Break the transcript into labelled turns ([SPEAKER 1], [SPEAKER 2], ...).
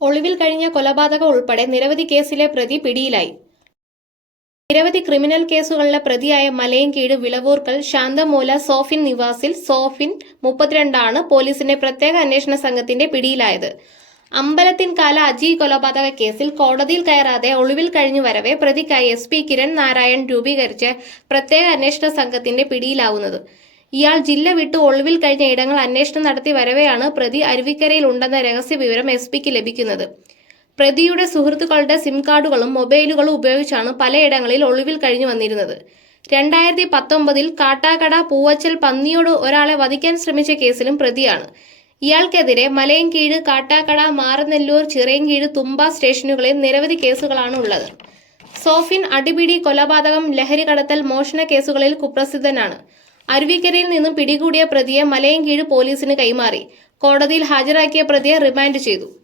[SPEAKER 1] ഒളിവിൽ കഴിഞ്ഞ കൊലപാതക ഉൾപ്പെടെ നിരവധി കേസിലെ പ്രതി പിടിയിലായി. നിരവധി ക്രിമിനൽ കേസുകളിലെ പ്രതിയായ മലയൻകീട് വിളവൂർക്കൽ ശാന്തമൂല സോഫിൻ നിവാസിൽ സോഫിൻ മുപ്പത്തിരണ്ടാണ് പോലീസിന്റെ പ്രത്യേക അന്വേഷണ സംഘത്തിന്റെ പിടിയിലായത്. അമ്പലത്തിൻകാല അജി കൊലപാതക കേസിൽ കോടതിയിൽ കയറാതെ ഒളിവിൽ കഴിഞ്ഞു വരവെ പ്രതിക്കായി എസ് പി കിരൺ നാരായൺ രൂപീകരിച്ച പ്രത്യേക അന്വേഷണ സംഘത്തിന്റെ പിടിയിലാവുന്നത്. ഇയാൾ ജില്ല വിട്ട് ഒളിവിൽ കഴിഞ്ഞ ഇടങ്ങൾ അന്വേഷണം നടത്തി വരവെയാണ് പ്രതി അരുവിക്കരയിൽ ഉണ്ടെന്ന രഹസ്യ വിവരം എസ് പിക്ക് ലഭിക്കുന്നത്. പ്രതിയുടെ സുഹൃത്തുക്കളുടെ സിം കാർഡുകളും മൊബൈലുകളും ഉപയോഗിച്ചാണ് പലയിടങ്ങളിൽ ഒളിവിൽ കഴിഞ്ഞു വന്നിരുന്നത്. രണ്ടായിരത്തി പത്തൊമ്പതിൽ കാട്ടാക്കട പൂവച്ചൽ പന്നിയോട് ഒരാളെ വധിക്കാൻ ശ്രമിച്ച കേസിലും പ്രതിയാണ്. ഇയാൾക്കെതിരെ മലയൻകീഴ് കാട്ടാക്കട മാറനെല്ലൂർ ചിറയൻകീഴ് തുമ്പ സ്റ്റേഷനുകളിൽ നിരവധി കേസുകളാണ് ഉള്ളത്. സോഫിൻ അടിപിടി കൊലപാതകം ലഹരി കടത്തൽ മോഷണ കേസുകളിൽ കുപ്രസിദ്ധനാണ്. അരുവിക്കരയിൽ നിന്നും പിടികൂടിയ പ്രതിയെ മലയൻകീഴ് പോലീസിന് കൈമാറി. കോടതിയിൽ ഹാജരാക്കിയ പ്രതിയെ റിമാൻഡ് ചെയ്തു.